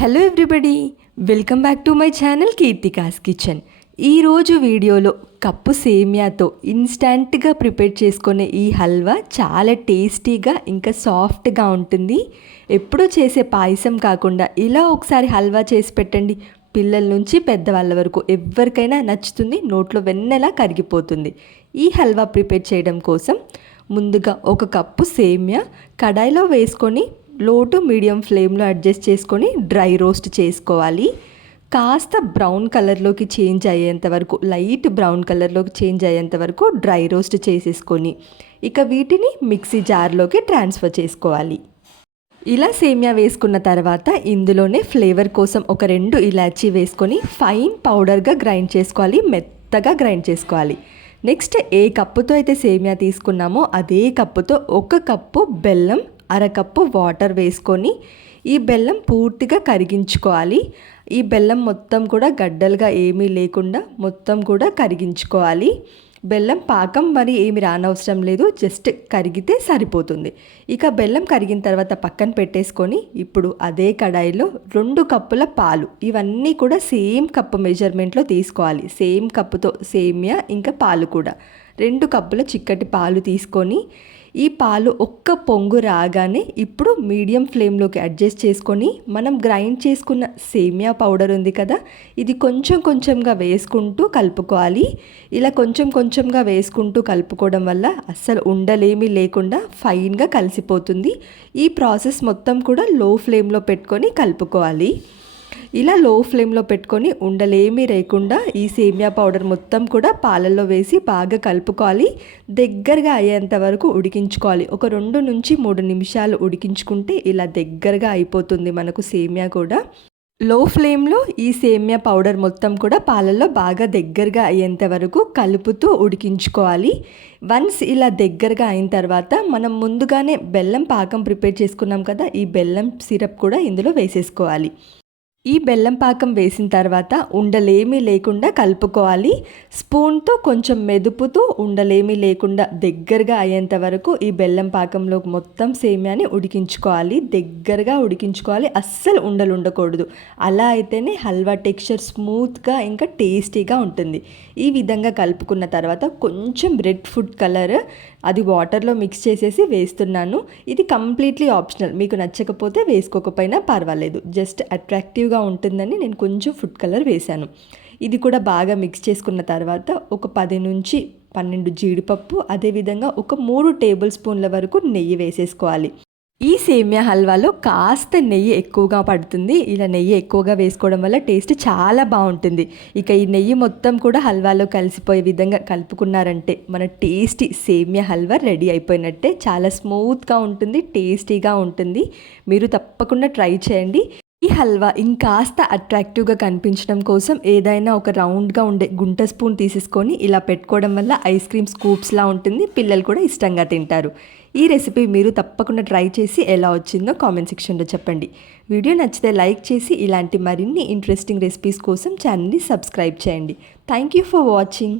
Hello everybody welcome back to my channel Keerthika's kitchen ఈరోజు వీడియోలో cup సేమియాతో ఇన్స్టంట్గా prepare చేసుకునే ఈ హల్వా చాలా టేస్టీగా ఇంకా సాఫ్ట్గా ఉంటుంది. ఎప్పుడూ చేసే పాయసం కాకుండా ఇలా ఒకసారి హల్వా చేసి పెట్టండి. పిల్లల నుంచి పెద్దవాళ్ళ వరకు ఎవరికైనా నచ్చుతుంది నోట్లో వెన్నెలా కరిగిపోతుంది. ఈ హల్వా ప్రిపేర్ చేయడం కోసం ముందుగా ఒక కప్పు సేమియా కడాయిలో వేసుకొని లో టు మీడియం ఫ్లేమ్లో అడ్జస్ట్ చేసుకొని డ్రై రోస్ట్ చేసుకోవాలి. కాస్త బ్రౌన్ కలర్లోకి చేంజ్ అయ్యేంత వరకు లైట్ బ్రౌన్ కలర్లోకి చేంజ్ అయ్యేంత వరకు డ్రై రోస్ట్ చేసేసుకొని ఇక వీటిని మిక్సీ జార్లోకి ట్రాన్స్ఫర్ చేసుకోవాలి. ఇలా సేమియా వేసుకున్న తర్వాత ఇందులోనే ఫ్లేవర్ కోసం ఒక రెండు ఇలాచీ వేసుకొని ఫైన్ పౌడర్గా గ్రైండ్ చేసుకోవాలి మెత్తగా గ్రైండ్ చేసుకోవాలి. నెక్స్ట్ ఏ కప్పుతో అయితే సేమియా తీసుకున్నామో అదే కప్పుతో ఒక కప్పు బెల్లం అరకప్పు వాటర్ వేసుకొని ఈ బెల్లం పూర్తిగా కరిగించుకోవాలి. ఈ బెల్లం మొత్తం కూడా గడ్డలుగా ఏమీ లేకుండా మొత్తం కూడా కరిగించుకోవాలి. బెల్లం పాకం మరి ఏమి రానవసరం లేదు జస్ట్ కరిగితే సరిపోతుంది. ఇక బెల్లం కరిగిన తర్వాత పక్కన పెట్టేసుకొని ఇప్పుడు అదే కడాయిలో రెండు కప్పుల పాలు ఇవన్నీ కూడా సేమ్ కప్పు మెజర్మెంట్లో తీసుకోవాలి. సేమ్ కప్పుతో సేమియా ఇంకా పాలు కూడా. రెండు కప్పుల చిక్కటి పాలు తీసుకొని ఈ పాలు ఒక్క పొంగు రాగానే ఇప్పుడు మీడియం ఫ్లేమ్లోకి అడ్జస్ట్ చేసుకొని మనం గ్రైండ్ చేసుకున్న సేమియా పౌడర్ ఉంది కదా ఇది కొంచెం కొంచెంగా వేసుకుంటూ కలుపుకోవాలి. ఇలా కొంచెం కొంచెంగా వేసుకుంటూ కలుపుకోవడం వల్ల అస్సలు ఉండలేమీ లేకుండా ఫైన్గా కలిసిపోతుంది. ఈ ప్రాసెస్ మొత్తం కూడా లో ఫ్లేమ్లో పెట్టుకొని కలుపుకోవాలి. ఇలా లో ఫ్లేమ్లో పెట్టుకొని ఉండలేమీ లేకుండా ఈ సేమియా పౌడర్ మొత్తం కూడా పాలల్లో వేసి బాగా కలుపుకోవాలి. దగ్గరగా అయ్యేంత వరకు ఉడికించుకోవాలి. ఒక రెండు నుంచి మూడు నిమిషాలు ఉడికించుకుంటే ఇలా దగ్గరగా అయిపోతుంది మనకు సేమియా కూడా. లో ఫ్లేమ్లో ఈ సేమియా పౌడర్ మొత్తం కూడా పాలల్లో బాగా దగ్గరగా అయ్యేంత వరకు కలుపుతూ ఉడికించుకోవాలి. వన్స్ ఇలా దగ్గరగా అయిన తర్వాత మనం ముందుగానే బెల్లం పాకం ప్రిపేర్ చేసుకున్నాం కదా ఈ బెల్లం సిరప్ కూడా ఇందులో వేసేసుకోవాలి. ఈ బెల్లం పాకం వేసిన తర్వాత ఉండలేమీ లేకుండా కలుపుకోవాలి. స్పూన్తో కొంచెం మెదుపుతూ ఉండలేమీ లేకుండా దగ్గరగా అయ్యేంత వరకు ఈ బెల్లం పాకంలో మొత్తం సేమ్యాని ఉడికించుకోవాలి. దగ్గరగా ఉడికించుకోవాలి. అస్సలు ఉండలు ఉండకూడదు. అలా అయితేనే హల్వా టెక్స్చర్ స్మూత్గా ఇంకా టేస్టీగా ఉంటుంది. ఈ విధంగా కలుపుకున్న తర్వాత కొంచెం రెడ్ ఫుడ్ కలర్ అది వాటర్లో మిక్స్ చేసేసి వేస్తున్నాను. ఇది కంప్లీట్లీ ఆప్షనల్. మీకు నచ్చకపోతే వేసుకోకపోయినా పర్వాలేదు. జస్ట్ అట్రాక్టివ్గా ఉంటుందని నేను కొంచెం ఫుడ్ కలర్ వేశాను. ఇది కూడా బాగా మిక్స్ చేసుకున్న తర్వాత ఒక పది నుంచి పన్నెండు జీడిపప్పు అదేవిధంగా ఒక మూడు టేబుల్ స్పూన్ల వరకు నెయ్యి వేసేసుకోవాలి. ఈ సేమియా హల్వాలో కాస్త నెయ్యి ఎక్కువగా పడుతుంది. ఇలా నెయ్యి ఎక్కువగా వేసుకోవడం వల్ల టేస్ట్ చాలా బాగుంటుంది. ఇక ఈ నెయ్యి మొత్తం కూడా హల్వాలో కలిసిపోయే విధంగా కలుపుకున్నారంటే మన టేస్టీ సేమియా హల్వా రెడీ అయిపోయినట్టే. చాలా స్మూత్గా ఉంటుంది టేస్టీగా ఉంటుంది. మీరు తప్పకుండా ట్రై చేయండి. ఈ హల్వా ఇంకాస్త అట్రాక్టివ్గా కనిపించడం కోసం ఏదైనా ఒక రౌండ్గా ఉండే గుంట స్పూన్ తీసేసుకొని ఇలా పెట్టుకోవడం వల్ల ఐస్ క్రీమ్ స్కూప్స్లా ఉంటుంది. పిల్లలు కూడా ఇష్టంగా తింటారు. ఈ రెసిపీ మీరు తప్పకుండా ట్రై చేసి ఎలా వచ్చిందో కామెంట్ సెక్షన్లో చెప్పండి. వీడియో నచ్చితే లైక్ చేసి ఇలాంటి మరిన్ని ఇంట్రెస్టింగ్ రెసిపీస్ కోసం ఛానల్ని సబ్స్క్రైబ్ చేయండి. Thank you for watching